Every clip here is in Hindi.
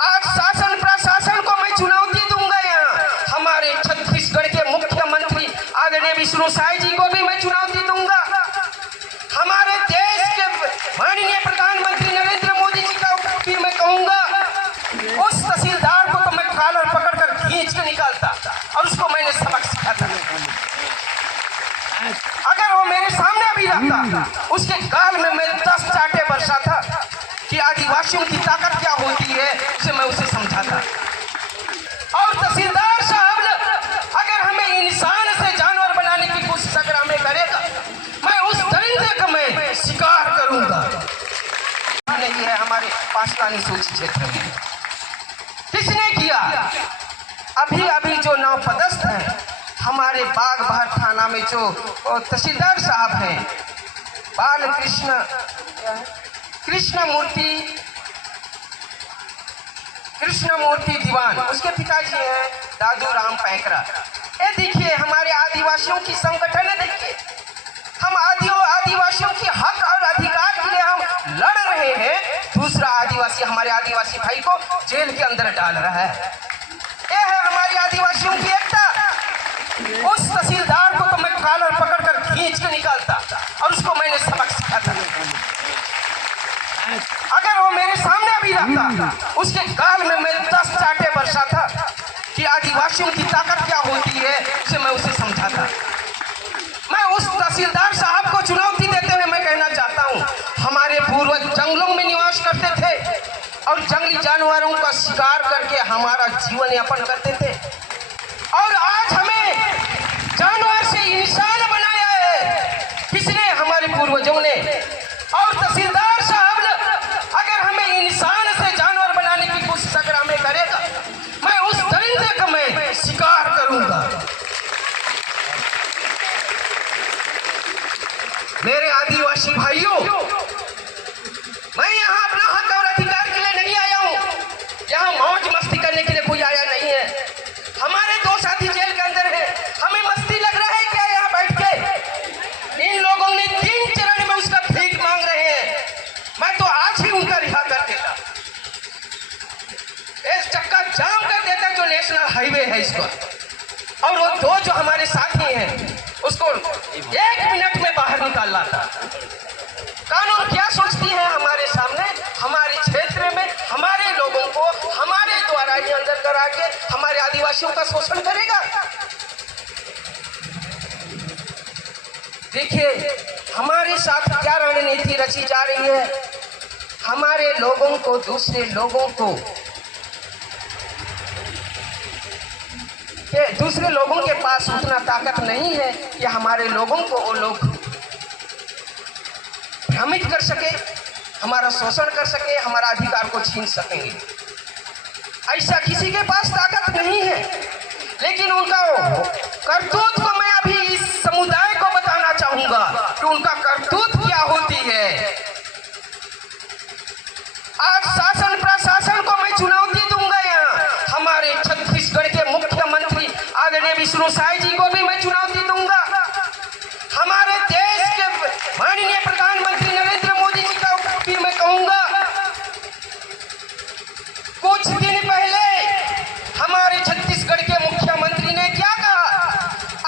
आज शासन प्रशासन को मैं चुनौती दूंगा। यहाँ हमारे छत्तीसगढ़ के मुख्यमंत्री आदरणीय विष्णु साय जी को भी मैं चुनौती दूंगा। हमारे देश के माननीय प्रधानमंत्री नरेंद्र मोदी जी का भी मैं कहूंगा, उस तहसीलदार को तो मैं कॉलर पकड़कर खींच के निकालता और उसको मैंने सबक सिखाता। अगर वो मेरे सामने भी रहता, उसके गाल में मैं 10 चांटे बरसाता कि आदिवासियों की ताकत क्या होती है, उसे मैं उसे समझाता। और तहसीलदार साहब अगर हमें इंसान से जानवर बनाने की कोशिश अगर हमें करेगा, मैं उस दरिंदे का मैं शिकार करूंगा। नहीं है हमारे पाकिस्तानी सूची क्षेत्र में किसने किया? अभी अभी जो नवपदस्थ है हमारे बागबाहर थाना में जो तहसीलदार साहब हैं, बालकृष्ण कृष्णमूर्ति दीवान, उसके पिताजी हैं दादू राम पैकरा। ये देखिए हमारे आदिवासियों की संगठन है। देखिए हम आदिवासियों की हक और अधिकार के लिए हम लड़ रहे हैं, दूसरा आदिवासी हमारे आदिवासी भाई को जेल के अंदर डाल रहा है। ये है हमारी आदिवासियों की एकता। उस तहसीलदार को तो मैं कॉलर पकड़कर खींच के निकालता और उसको मैंने सबक सिखाता। अगर वो मेरे सामने भी रहता, उसके गाल में मैं 10 चांटे बरसाता कि आदिवासियों की ताकत क्या होती है, उसे मैं उसे समझाता। मैं उस तहसीलदार साहब को चुनौती देते हुए मैं कहना चाहता हूँ, हमारे पूर्वज जंगलों में निवास करते थे और जंगली जानवरों का शिकार करके हमारा जीवन यापन करते थे, और आज हमें जानवर से इंसान बनाया है किसने? हमारे पूर्वजों ने। और तहसीलदार साहब अगर हमें इंसान से जानवर बनाने की कोशिश अगर हमें करेगा, मैं उस दरिंदे का मैं शिकार करूंगा। मेरे आदिवासी भाइयों, मैं यहाँ अपना हक और अधिकार के लिए नहीं आया हूँ, यहाँ मौज मस्ती करने के लिए कोई आया नहीं है। हमारे 2 साथी जेल के अंदर है, हमें मस्ती लग रहा है क्या यहाँ बैठ के? इन लोगों ने 3 चरण में उसका भीख मांग रहे हैं, मैं तो आज ही उनका रिहा कर देता, इस चक्का जाम कर देता जो नेशनल हाईवे है इसको। और वो 2 जो हमारे साथी हैं उसको 1 मिनट में बाहर निकाल लाता। कानून क्या सोचती है हमारे सामने? हमारे क्षेत्र में हमारे लोगों को हमारे द्वारा ही अंदर करा के हमारे आदिवासियों का शोषण करेगा। देखिए हमारे साथ क्या रणनीति रची जा रही है। हमारे लोगों को, दूसरे लोगों को दूसरे लोगों के पास उतना ताकत नहीं है कि हमारे लोगों को वो लोग भ्रमित कर सके, हमारा शोषण कर सके, हमारा अधिकार को छीन सकेंगे। ऐसा किसी के पास ताकत नहीं है। लेकिन उनका करतूत को मैं अभी इस समुदाय को बताना चाहूंगा कि उनका करतूत क्या होती है। आज शासन प्रशासन को मैं चुनौती दूंगा। यहाँ हमारे छत्तीसगढ़ के मुख्यमंत्री आदरणीय विष्णु साय जी को भी मैं चुनौती दूंगा। हमारे देश के माननीय प्रधानमंत्री नरेंद्र मोदी जी का भी मैं कहूंगा, कुछ दिन पहले हमारे छत्तीसगढ़ के मुख्यमंत्री ने क्या कहा?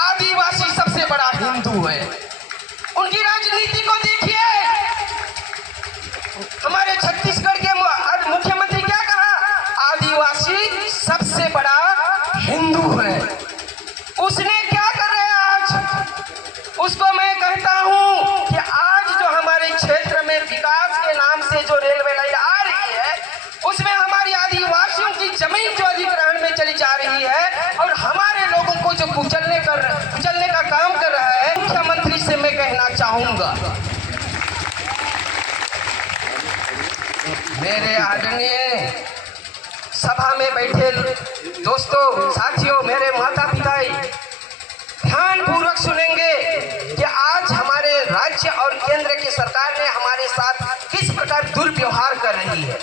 आदिवासी सबसे बड़ा हिंदू है। उनकी राजनीति को देखिए। हमारे छत्तीसगढ़ के मुख्यमंत्री क्या कहा? आदिवासी सबसे बड़ा हिंदू है। उसने क्या कर रहे हैं आज? उसको मैं कहता हूं कि आज जो हमारे क्षेत्र में विकास के नाम से जो रेलवे लाइन आ रही है, उसमें हमारी आदिवासियों की जमीन जो अधिग्रहण में चली जा रही है और हमारे लोगों को जो कुचलने का काम कर रहा है, मुख्यमंत्री से मैं कहना चाहूंगा, मेरे आदरणीय सभा में बैठे दोस्तों, साथियों, मेरे माता पिता ध्यान पूर्वक सुनेंगे कि आज हमारे राज्य और केंद्र की सरकार ने हमारे साथ किस प्रकार दुर्व्यवहार कर रही है।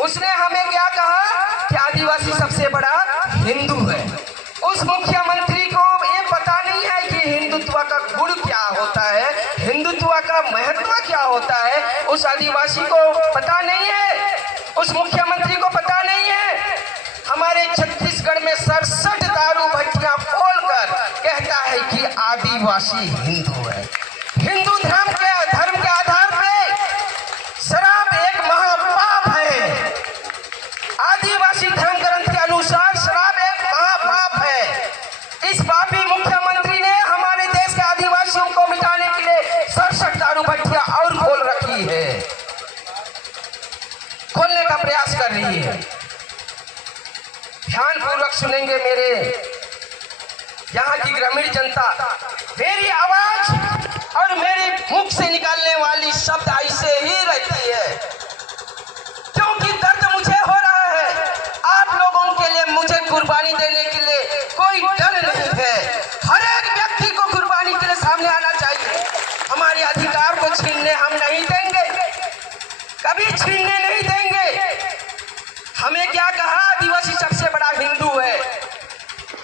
उसने हमें क्या कहा कि आदिवासी सबसे बड़ा हिंदू है। उस मुख्यमंत्री को ये पता नहीं है कि हिंदुत्व का गुण क्या होता है, हिंदुत्व का महत्व क्या होता है। उस आदिवासी को पता नहीं है, उस मुख्यमंत्री को पता नहीं है आदिवासी हिंदू है। हिंदू धर्म के आधार पे शराब एक महापाप है। आदिवासी धर्म ग्रंथ के अनुसार शराब एक महापाप है। इस पापी मुख्यमंत्री ने हमारे देश के आदिवासियों को मिटाने के लिए 67 दारू भट्टियां और खोल रखी है, खोलने का प्रयास कर रही है। ध्यानपूर्वक सुनेंगे मेरे यहाँ की ग्रामीण जनता। मेरी आवाज और मेरे मुख से निकालने वाली शब्द ऐसे ही रहती है, क्योंकि दर्द मुझे हो रहा है। आप लोगों के लिए मुझे कुर्बानी देने के लिए कोई डर नहीं है। हर एक व्यक्ति को कुर्बानी के लिए सामने आना चाहिए। हमारे अधिकार को छीनने हम नहीं देंगे, कभी छीनने नहीं देंगे। हमें क्या कहा, आदिवासी सबसे बड़ा हिंदू है।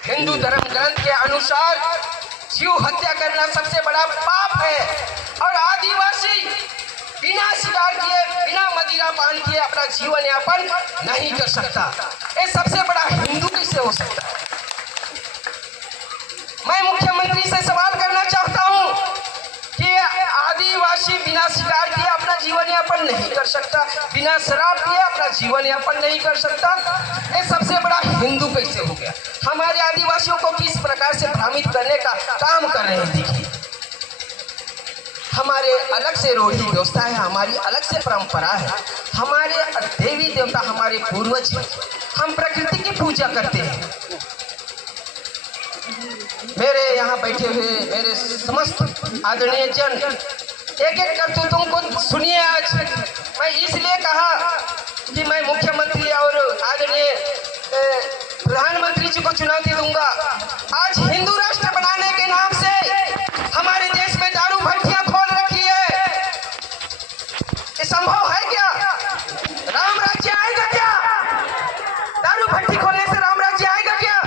हिंदू धर्म ग्रंथ के अनुसार जीव हत्या करना सबसे बड़ा पाप है, और आदिवासी बिना शिकार किए, बिना मदिरा पान किए अपना जीवन यापन नहीं कर सकता। ये सबसे बड़ा हिंदू कैसे हो सकता है? मैं मुख्यमंत्री से सवाल करना चाहता हूं कि आदिवासी बिना शिकार किए अपना जीवन यापन नहीं कर सकता, बिना शराब पिए अपना जीवन यापन नहीं कर सकता। ये सबसे बड़ा हिंदू कैसे हो गया? हमारे आदिवासियों को किस प्रकार से भ्रमित करने का काम कर रहे हैं। देखिए, हमारे अलग से रोही व्यवस्था है, हमारी अलग से परंपरा है, हमारे देवी देवता हमारे पूर्वज हैं। हम प्रकृति की पूजा करते हैं। मेरे यहाँ बैठे हुए मेरे समस्त आदरणीय जन, एक एक करतूतों को सुनिए। आज मैं इसलिए कहा कि मैं मुख्यमंत्री और आदरणीय प्रधानमंत्री जी को चुनौती दूंगा। आज हिंदू राष्ट्र बनाने के नाम से हमारे देश में दारू भट्टियां खोल रखी है। ये संभव है क्या? राम राज्य आएगा क्या? दारू भट्टी खोलने से राम राज्य आएगा क्या?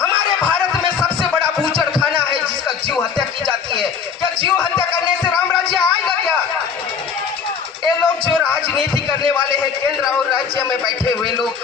हमारे भारत में सबसे बड़ा बूचड़ खाना है जिसका जीव हत्या की जाती है। क्या जीव हत्या करने से राम राज्य आएगा क्या? ये लोग जो राजनीति करने वाले हैं, केंद्र और राज्य में बैठे हुए लोग,